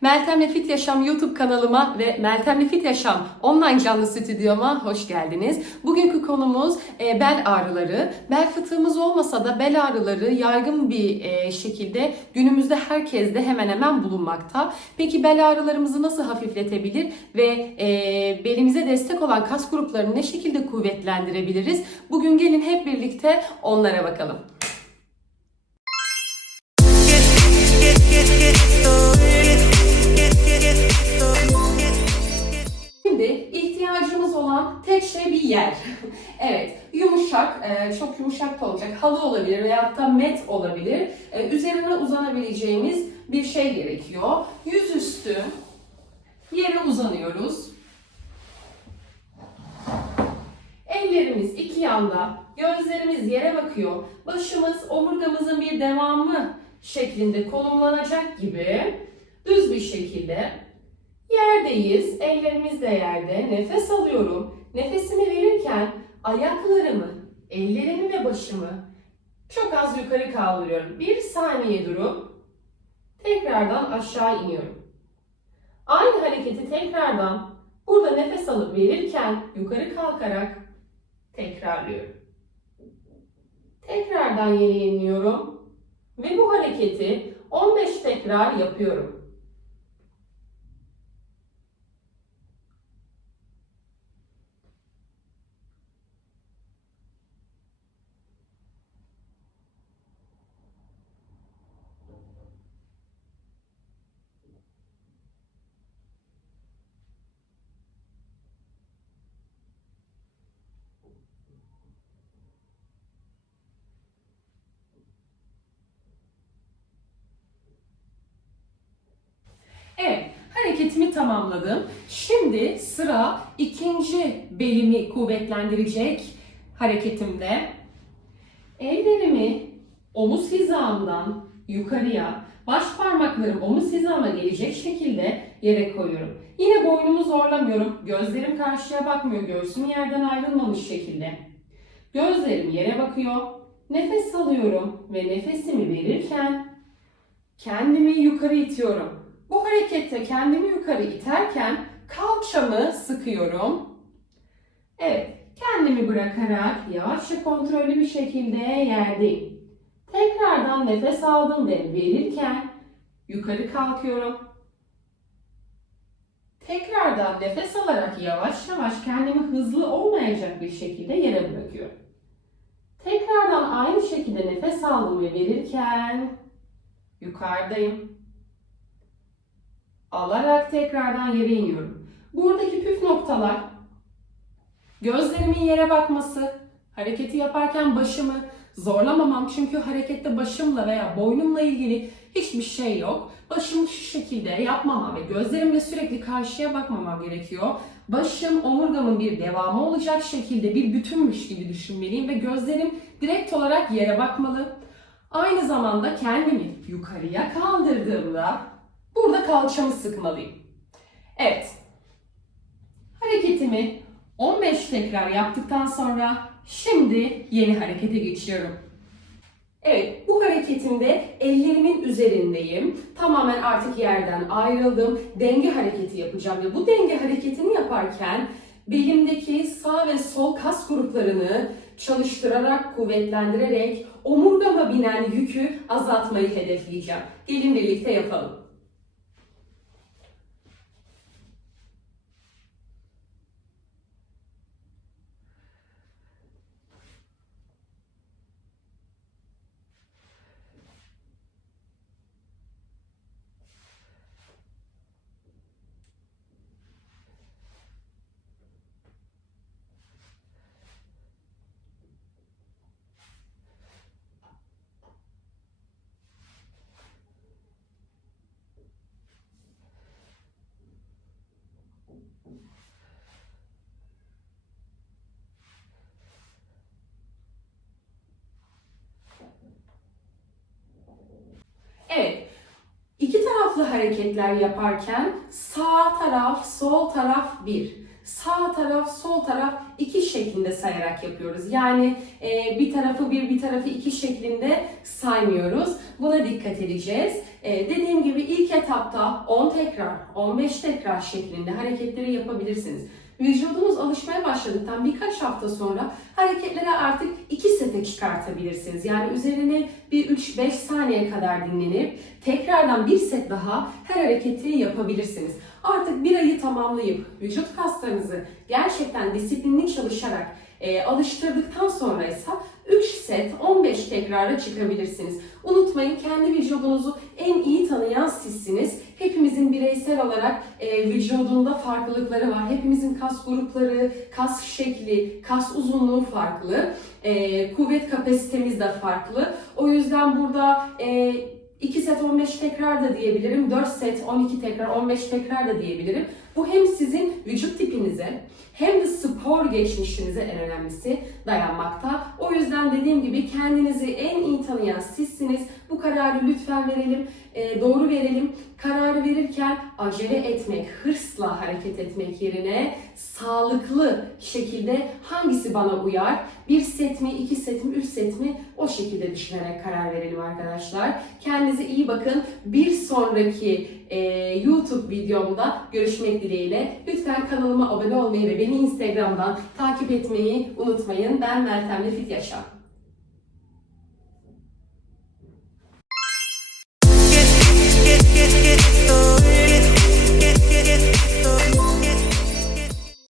Meltem'le Fit Yaşam YouTube kanalıma ve Meltem'le Fit Yaşam online canlı stüdyoma hoş geldiniz. Bugünkü konumuz e, bel ağrıları. Bel fıtığımız olmasa da bel ağrıları yaygın bir e, şekilde günümüzde herkeste hemen hemen bulunmakta. Peki bel ağrılarımızı nasıl hafifletebilir ve e, belimize destek olan kas gruplarını ne şekilde kuvvetlendirebiliriz? Bugün gelin hep birlikte onlara bakalım. Şimdi ihtiyacımız olan tek şey bir yer. evet, yumuşak, e, çok yumuşak da olacak. Halı olabilir veyahut da met olabilir. E, Üzerine uzanabileceğimiz bir şey gerekiyor. Yüzüstü yere uzanıyoruz. Ellerimiz iki yanda, gözlerimiz yere bakıyor. Başımız omurgamızın bir devamı şeklinde konumlanacak gibi düz bir şekilde yerdeyiz. Ellerimiz de yerde. Nefes alıyorum. Nefesimi verirken ayaklarımı, ellerimi ve başımı çok az yukarı kaldırıyorum. Bir saniye durup tekrardan aşağı iniyorum. Aynı hareketi tekrardan burada nefes alıp verirken yukarı kalkarak tekrarlıyorum. Tekrardan yere iniyorum ve bu hareketi 15 tekrar yapıyorum. Evet, hareketimi tamamladım. Şimdi sıra ikinci belimi kuvvetlendirecek hareketimde. Ellerimi omuz hizamdan yukarıya, baş parmaklarım omuz hizama gelecek şekilde yere koyuyorum. Yine boynumu zorlamıyorum. Gözlerim karşıya bakmıyor. Göğsüm yerden ayrılmamış şekilde. Gözlerim yere bakıyor. Nefes alıyorum ve nefesimi verirken kendimi yukarı itiyorum. Bu harekette kendimi yukarı iterken kalçamı sıkıyorum. Evet, kendimi bırakarak yavaşça kontrollü bir şekilde yerdeyim. Tekrardan nefes aldım ve verirken yukarı kalkıyorum. Tekrardan nefes alarak yavaş yavaş kendimi hızlı olmayacak bir şekilde yere bırakıyorum. Tekrardan aynı şekilde nefes aldım ve verirken yukarıdayım alarak tekrardan yere iniyorum. Buradaki püf noktalar gözlerimin yere bakması, hareketi yaparken başımı zorlamamam çünkü harekette başımla veya boynumla ilgili hiçbir şey yok. Başımı şu şekilde yapmamam ve gözlerimle sürekli karşıya bakmamam gerekiyor. Başım omurgamın bir devamı olacak şekilde bir bütünmüş gibi düşünmeliyim ve gözlerim direkt olarak yere bakmalı. Aynı zamanda kendimi yukarıya kaldırdığımda Burada kalçamı sıkmalıyım. Evet. Hareketimi 15 tekrar yaptıktan sonra şimdi yeni harekete geçiyorum. Evet, bu hareketimde ellerimin üzerindeyim. Tamamen artık yerden ayrıldım. Denge hareketi yapacağım ve bu denge hareketini yaparken belimdeki sağ ve sol kas gruplarını çalıştırarak, kuvvetlendirerek omurgama binen yükü azaltmayı hedefleyeceğim. Gelin birlikte yapalım. Evet. İki taraflı hareketler yaparken sağ taraf, sol taraf bir. Sağ taraf, sol taraf iki şeklinde sayarak yapıyoruz. Yani e, bir tarafı bir, bir tarafı iki şeklinde saymıyoruz. Buna dikkat edeceğiz. E, dediğim gibi ilk etapta 10 tekrar, 15 tekrar şeklinde hareketleri yapabilirsiniz. Vücudunuz alışmaya başladıktan birkaç hafta sonra hareketleri artık 2 sete çıkartabilirsiniz. Yani üzerine bir 3-5 saniye kadar dinlenip tekrardan bir set daha her hareketi yapabilirsiniz. Artık bir ayı tamamlayıp vücut kaslarınızı gerçekten disiplinli çalışarak e, alıştırdıktan sonra ise 3 set 15 tekrara çıkabilirsiniz. Unutmayın kendi vücudunuzu en iyi tanıyan sizsiniz. Hepimizin bireysel olarak e, vücudunda farklılıkları var. Hepimizin kas grupları, kas şekli, kas uzunluğu farklı. E, kuvvet kapasitemiz de farklı. O yüzden burada e, 2 set 15 tekrar da diyebilirim, 4 set 12 tekrar 15 tekrar da diyebilirim. Bu hem sizin vücut tipinize hem de spor geçmişinize en önemlisi dayanmakta. O yüzden dediğim gibi kendinizi en iyi tanıyan sizsiniz. Bu kararı lütfen verelim, e, doğru verelim. Kararı verirken acele etmek, hırsla hareket etmek yerine sağlıklı şekilde hangisi bana uyar? Bir set mi, iki set mi, üç set mi? O şekilde düşünerek karar verelim arkadaşlar. Kendinize iyi bakın. Bir sonraki e, YouTube videomda görüşmek dileğiyle. Lütfen kanalıma abone olmayı ve beni Instagram'dan takip etmeyi unutmayın. Ben Meltem'le Fit Yaşam.